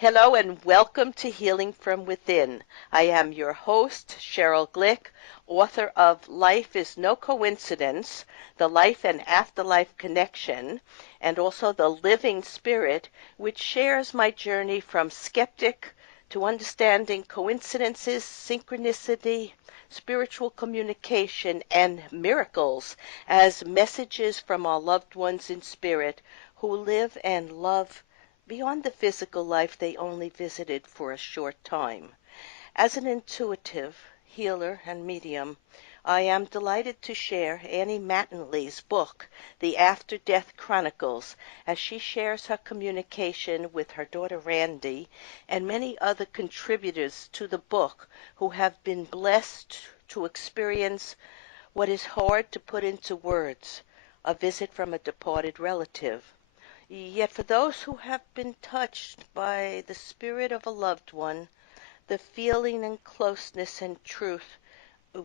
Hello and welcome to Healing from Within. I am your host, Sheryl Glick, author of Life is No Coincidence, The Life and Afterlife Connection, and also The Living Spirit, which shares my journey from skeptic to understanding coincidences, synchronicity, spiritual communication, and miracles as messages from our loved ones in spirit who live and love beyond the physical life they only visited for a short time. As an intuitive, healer, and medium, I am delighted to share Annie Mattingley's book, The After Death Chronicles, as she shares her communication with her daughter Randi and many other contributors to the book who have been blessed to experience what is hard to put into words, a visit from a departed relative. Yet for those who have been touched by the spirit of a loved one, the feeling and closeness and truth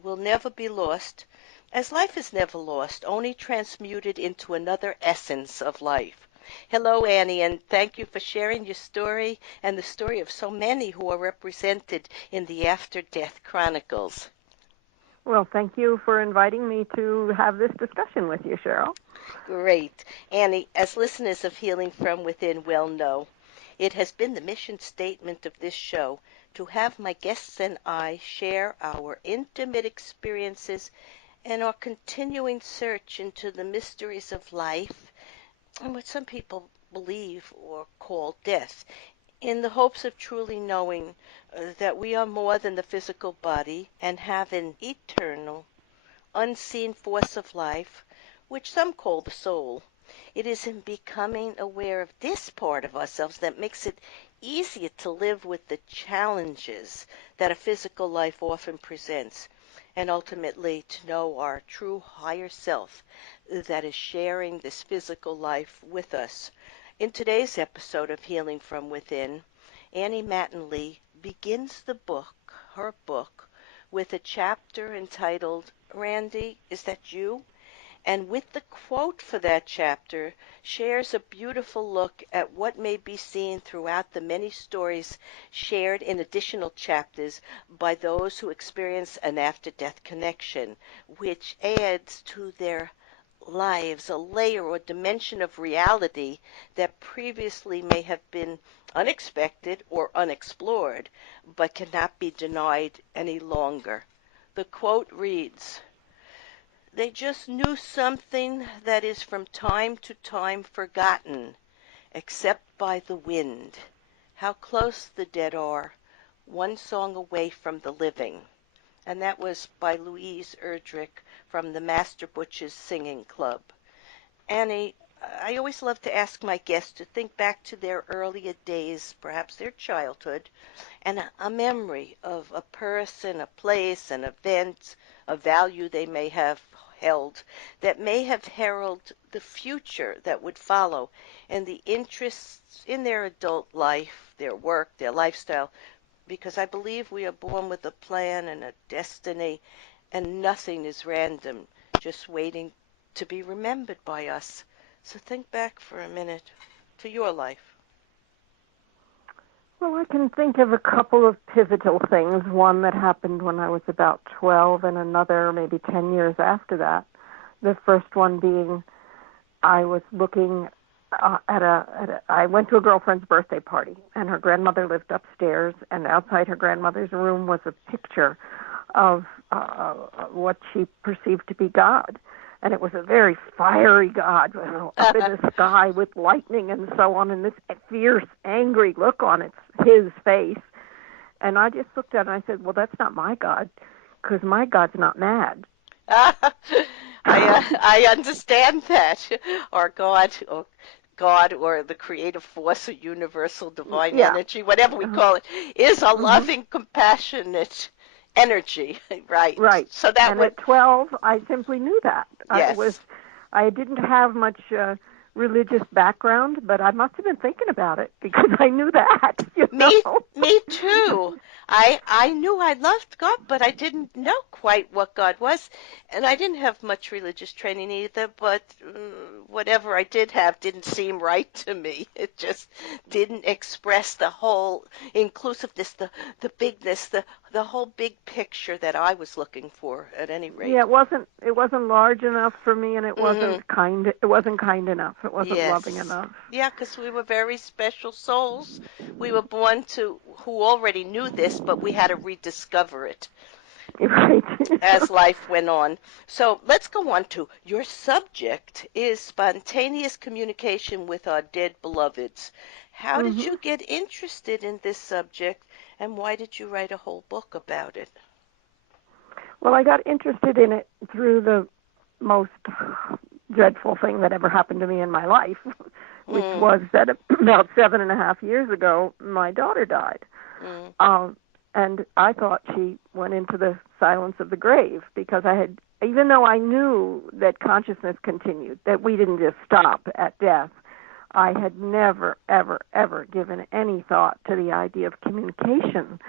will never be lost, as life is never lost, only transmuted into another essence of life. Hello, Annie, and thank you for sharing your story and the story of so many who are represented in the After Death Chronicles. Well, thank you for inviting me to have this discussion with you, Sheryl. Great. Annie, as listeners of Healing from Within well know, it has been the mission statement of this show to have my guests and I share our intimate experiences and our continuing search into the mysteries of life and what some people believe or call death, in the hopes of truly knowing that we are more than the physical body and have an eternal, unseen force of life, which some call the soul. It is in becoming aware of this part of ourselves that makes it easier to live with the challenges that a physical life often presents, and ultimately to know our true higher self that is sharing this physical life with us. In today's episode of Healing from Within, Annie Mattingley begins her book, with a chapter entitled, Randi, Is That You? And with the quote for that chapter, shares a beautiful look at what may be seen throughout the many stories shared in additional chapters by those who experience an after-death connection, which adds to their lives a layer or dimension of reality that previously may have been unexpected or unexplored, but cannot be denied any longer. The quote reads, "They just knew something that is from time to time forgotten, except by the wind, how close the dead are, one song away from the living." And that was by Louise Erdrich from the Master Butcher's Singing Club. Annie, I always love to ask my guests to think back to their earlier days, perhaps their childhood, and a memory of a person, a place, an event, a value they may have held that may have heralded the future that would follow and the interests in their adult life, their work, their lifestyle, because I believe we are born with a plan and a destiny, and nothing is random, just waiting to be remembered by us. So think back for a minute to your life. Well, I can think of a couple of pivotal things, one that happened when I was about 12 and another maybe 10 years after that. The first one being I was looking I went to a girlfriend's birthday party, and her grandmother lived upstairs, and outside her grandmother's room was a picture of what she perceived to be God. And it was a very fiery God, up in the sky with lightning and so on, and this fierce, angry look on his face. And I just looked at it and I said, well, that's not my God, because my God's not mad. I understand that. Or God or the creative force or universal divine energy, whatever we call it, is a loving, compassionate energy, right? Right. So that and at 12, I simply knew that. Yes. I didn't have much religious background, but I must have been thinking about it because I knew that. Me too. I knew I loved God, but I didn't know quite what God was, and I didn't have much religious training either. But whatever I did have didn't seem right to me. It just didn't express the whole inclusiveness, the bigness, the whole big picture that I was looking for. At any Yeah, rate. it wasn't large enough for me, and it Hmm. wasn't kind enough. It wasn't loving Yes. enough. Yeah, because we were very special souls. We were born to who already knew this, but we had to rediscover it Right. as life went on. So let's go on to your subject is spontaneous communication with our dead beloveds. How did Mhm. you get interested in this subject, and why did you write a whole book about it? Well, I got interested in it through the most dreadful thing that ever happened to me in my life, which Mm, was that about 7.5 years ago, my daughter died. mm, Um, and I thought she went into the silence of the grave because even though I knew that consciousness continued, that we didn't just stop at death, I had never, ever, ever given any thought to the idea of communication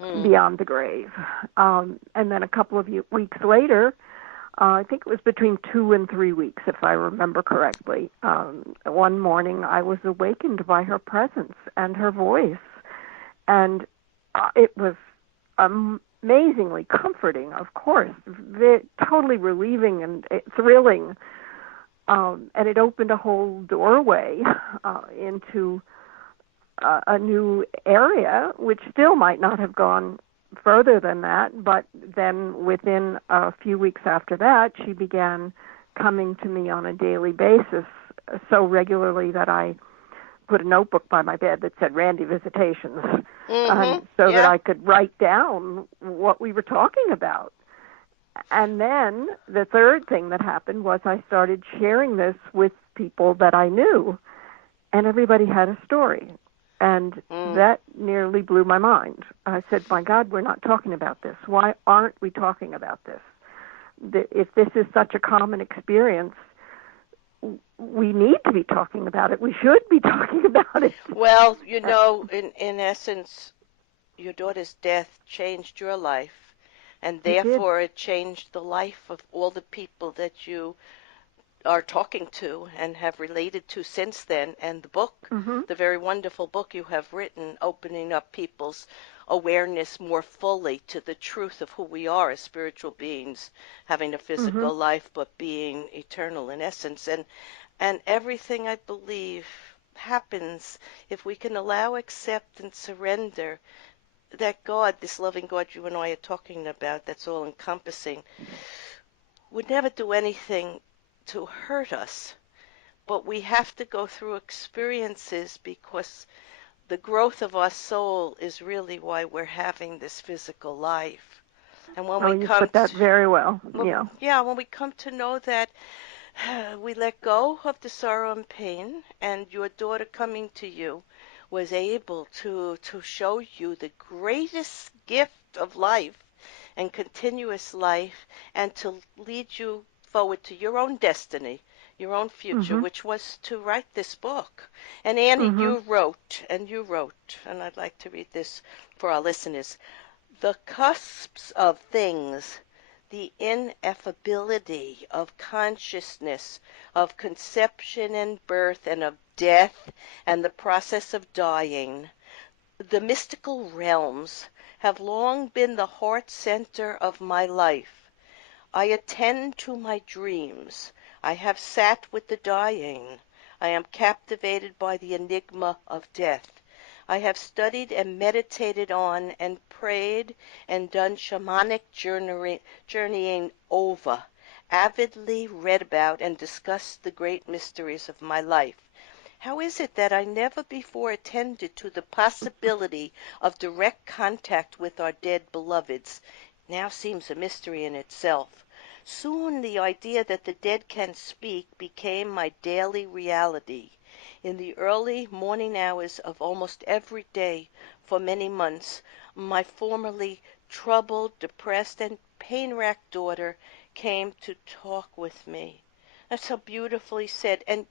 mm, beyond the grave. And then a couple of weeks later, I think it was between 2 and 3 weeks, if I remember correctly. One morning, I was awakened by her presence and her voice, and it was amazingly comforting, of course, totally relieving and thrilling, and it opened a whole doorway into a new area, which still might not have gone further than that, but then within a few weeks after that, she began coming to me on a daily basis so regularly that I put a notebook by my bed that said Randi Visitations, mm-hmm. so that Yeah. I could write down what we were talking about. And then the third thing that happened was I started sharing this with people that I knew, and everybody had a story. And Mm. that nearly blew my mind. I said, my God, we're not talking about this. Why aren't we talking about this? If this is such a common experience, we need to be talking about it. We should be talking about it. Well, Uh, in essence, your daughter's death changed your life, and It did. therefore it changed the life of all the people that you are talking to and have related to since then. And the book, Mhm. the very wonderful book you have written, opening up people's awareness more fully to the truth of who we are as spiritual beings, having a Mhm. physical life but being eternal in essence. And everything, I believe, happens if we can allow, accept, and surrender that God, this loving God you and I are talking about, that's all encompassing, would never do anything to hurt us. But we have to go through experiences because the growth of our soul is really why we're having this physical life. And when Oh, we you come put that very well. Yeah. when we come to know that we let go of the sorrow and pain, and your daughter coming to you was able to show you the greatest gift of life and continuous life, and to lead you forward to your own destiny, your own future, Mhm. which was to write this book. And Annie, Mhm. you wrote, and I'd like to read this for our listeners. The cusps of things, the ineffability of consciousness, of conception and birth, and of death, and the process of dying, the mystical realms, have long been the heart center of my life. I attend to my dreams. I have sat with the dying. I am captivated by the enigma of death. I have studied and meditated on and prayed and done shamanic journeying over, avidly read about and discussed the great mysteries of my life. How is it that I never before attended to the possibility of direct contact with our dead beloveds? Now seems a mystery in itself. Soon the idea that the dead can speak became my daily reality. In the early morning hours of almost every day for many months, my formerly troubled, depressed, and pain-racked daughter came to talk with me. That's so beautifully said. And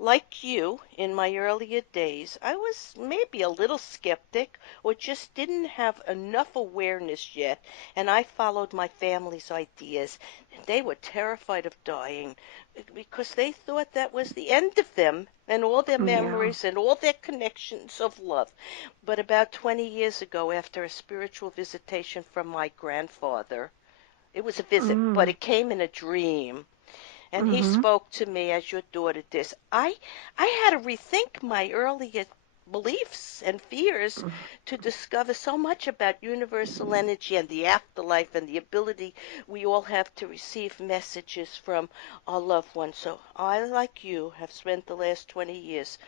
Like you, in my earlier days, I was maybe a little skeptic or just didn't have enough awareness yet, and I followed my family's ideas. They were terrified of dying because they thought that was the end of them and all their Yeah. memories and all their connections of love. But about 20 years ago, after a spiritual visitation from my grandfather, it was a visit, but Mm. it came in a dream. And he Mhm. spoke to me as your daughter did. I had to rethink my earlier beliefs and fears to discover so much about universal energy and the afterlife and the ability we all have to receive messages from our loved ones. So I, like you, have spent the last 20 years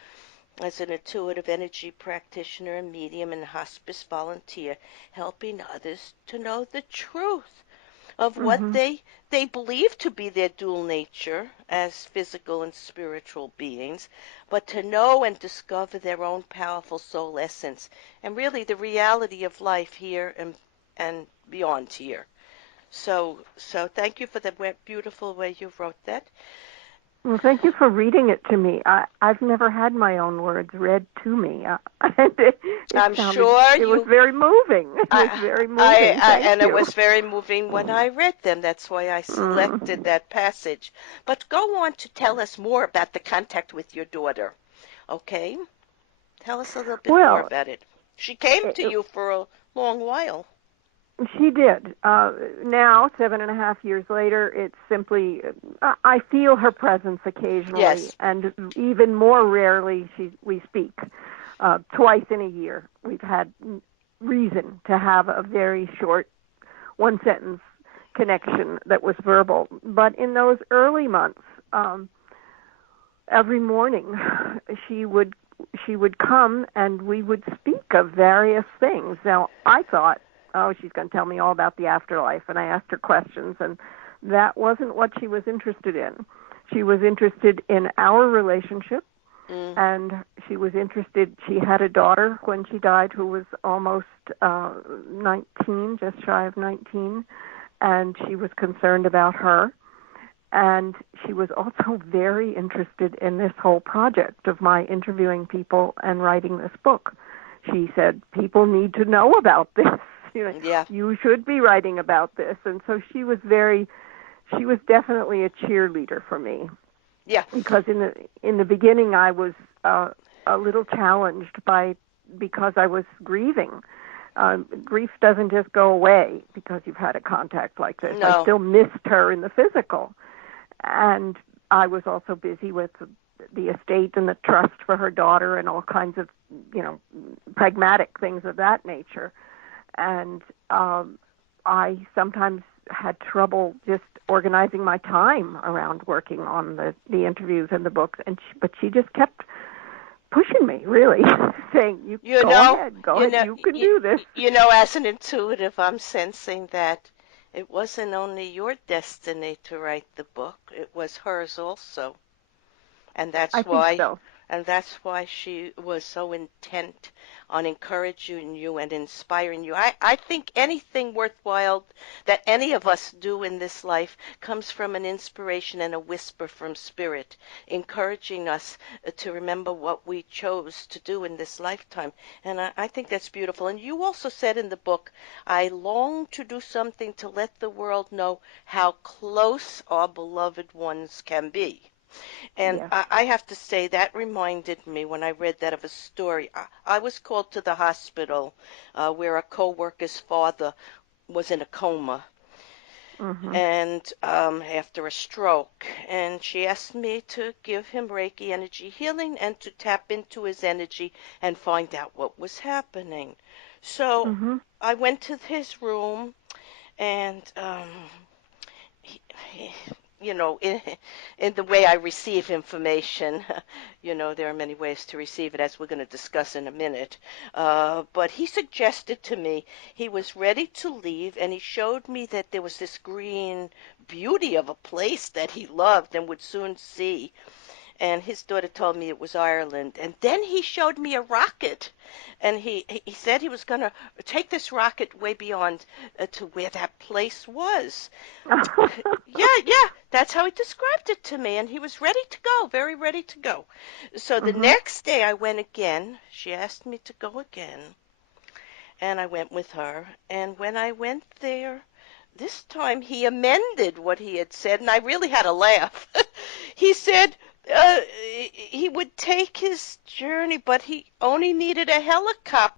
as an intuitive energy practitioner and medium and hospice volunteer, helping others to know the truth of what Mhm. they believe to be their dual nature as physical and spiritual beings, but to know and discover their own powerful soul essence and really the reality of life here and beyond here. So thank you for the beautiful way you wrote that. Well, thank you for reading it to me. I've never had my own words read to me. And it I'm sounded, sure it was you very moving. It was I, very moving. Thank and it you. was very moving when I read them. That's why I selected Mm. that passage. But go on to tell us more about the contact with your daughter. Okay? Tell us a little bit more Well, about it. She came it, to you for a long while. she did. Now, 7.5 years later, it's simply, I feel her presence occasionally, Yes. and even more rarely we speak. Twice in a year, we've had reason to have a very short, one sentence connection that was verbal. But in those early months, every morning she would she would come and we would speak of various things. Now I thought, oh, she's going to tell me all about the afterlife, and I asked her questions, and that wasn't what she was interested in. She was interested in our relationship, Mm. and she was interested. She had a daughter when she died who was almost 19, just shy of 19, and she was concerned about her. And she was also very interested in this whole project of my interviewing people and writing this book. She said, people need to know about this. You know, Yeah. you should be writing about this. And so she was definitely a cheerleader for me, Yeah. because in the beginning I was a little challenged because I was grieving. Grief doesn't just go away because you've had a contact like this. I No. still missed her in the physical, and I was also busy with the estate and the trust for her daughter and all kinds of, pragmatic things of that nature. And I sometimes had trouble just organizing my time around working on the interviews and the books. But she just kept pushing me, really, saying, "You You go know, ahead, go ahead, you can do this." as an intuitive, I'm sensing that it wasn't only your destiny to write the book, it was hers also. And I that's think why so. and that's why she was so intent on encouraging you and inspiring you. I think anything worthwhile that any of us do in this life comes from an inspiration and a whisper from spirit, encouraging us to remember what we chose to do in this lifetime. And I think that's beautiful. And you also said in the book, I long to do something to let the world know how close our beloved ones can be. And Yes. I have to say, that reminded me when I read that of a story. I was called to the hospital where a co-worker's father was in a coma Mhm. and after a stroke. And she asked me to give him Reiki energy healing and to tap into his energy and find out what was happening. So Mhm. I went to his room and he, in the way I receive information, there are many ways to receive it, as we're going to discuss in a minute. But he suggested to me he was ready to leave, and he showed me that there was this green beauty of a place that he loved and would soon see. And his daughter told me it was Ireland. And then he showed me a rocket and he said he was going to take this rocket way beyond to where that place was. Yeah, that's how he described it to me, and he was ready to go, very ready to go. So the Mhm. next day I went again. She asked me to go again, and I went with her. And when I went there, this time he amended what he had said, and I really had a laugh. He said he would take his journey, but he only needed a helicopter